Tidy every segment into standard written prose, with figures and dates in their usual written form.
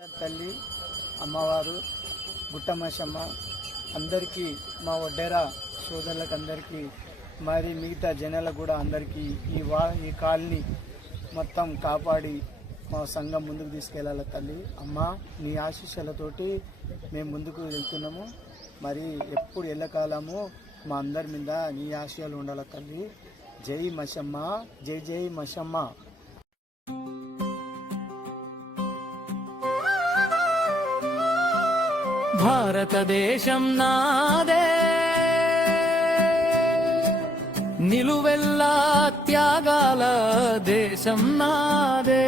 తల్లి అమ్మవారు గుట్టమశమ్మ అందరికీ, మా వడ్డేరా సోదరులకు అందరికీ, మరి మిగతా జనాలకు కూడా అందరికీ ఈ కాలనీ మొత్తం కాపాడి మా సంఘం ముందుకు తీసుకెళ్ళాలి తల్లి. అమ్మ నీ ఆశీస్సులతోటి మేము ముందుకు వెళ్తున్నాము. మరి ఎప్పుడు ఎల్లకాలము మా అందరి మీద నీ ఆశయాలు ఉండాలి తల్లి. జై మశమ్మ, జై జై మశమ్మ. భారతదేశం నాదే, నిలువెల్లా త్యాగాల దేశం నాదే,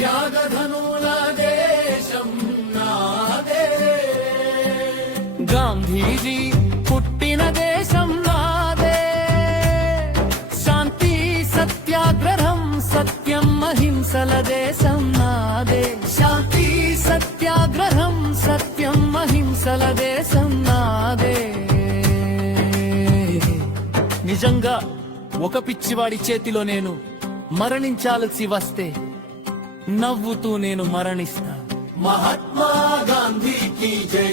త్యాగధనుల దేశం నాదే, గాంధీజీ పుట్టిన దేశం నాదే, శాంతి సత్యాగ్రహం సత్యం అహింసల దేశం నాదే, శాంతి సత్యాగ్రహం సత్యం అహింసల దేశం నాదే. నిజంగా ఒక పిచ్చివాడి చేతిలో నేను మరణించాల్సి వస్తే నవ్వుతూ నేను మరణిస్తా. మహాత్మా గాంధీకి జై,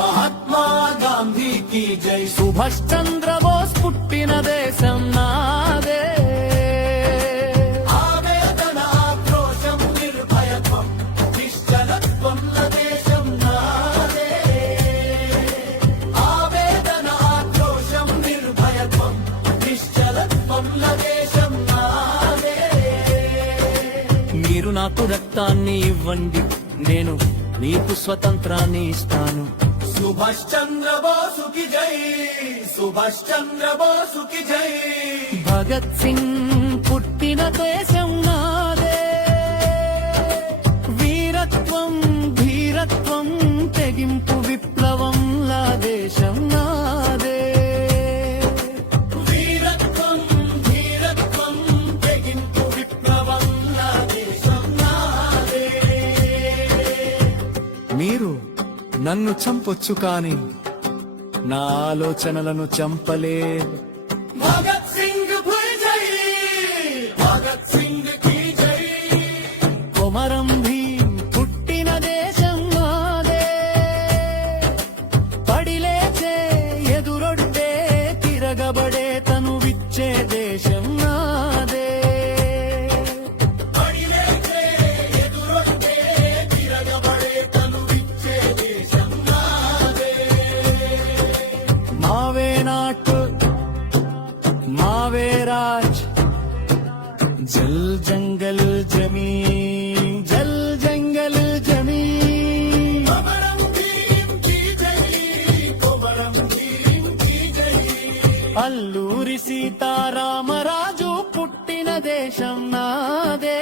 మహాత్మా గాంధీకి జై. సుభాష్ చంద్రబోస్ పుట్టిన దేశం నాదే, ఆవేదన ఆక్రోశం నిర్భయత్వం నిశ్చలత్వంల దేశం నాదే, ఆవేదన ఆక్రోశం నిర్భయత్వం నిశ్చలత్వంల దేశం నాదే. మీరు నాకు రక్తాన్ని ఇవ్వండి, నేను మీకు స్వతంత్రాన్ని ఇస్తాను. సుభాష్ చంద్రబోసుకి జై, సుభాష్ చంద్రబోసుకి జై. భగత్ సింగ్ పుట్టిన దేశం నాదే, వీరత్వం ధీరత్వం తెగింపు విప్లవంలా దేశం నాదే, వీరత్వం ధీరత్వం తెగింపు విప్లవంలా దేశం నాదే. మీరు నన్ను చంపొచ్చు కానీ నా ఆలోచనలను చంపలేదు. భగత్ సింగ్ జై, భగత్ సింగ్ కి జై. కొమరం భీం పుట్టిన దేశం నాదే, పడిలేచే ఎదురొడ్డే తిరగబడే తను విచ్చే దేశం నాదే, పడిలేచే ఎదురొడ్డే తిరగబడే తను విచ్చే దేశం నాదే. మావే నాటు మావే రాజ్, జల్ జంగల్ జమీ, జల్ జంగల్ జమీ. కొమరం భీం కీ జై, కొమరం భీం కీ జై. అల్లూరి సీతారామరాజు పుట్టిన దేశం నాదే.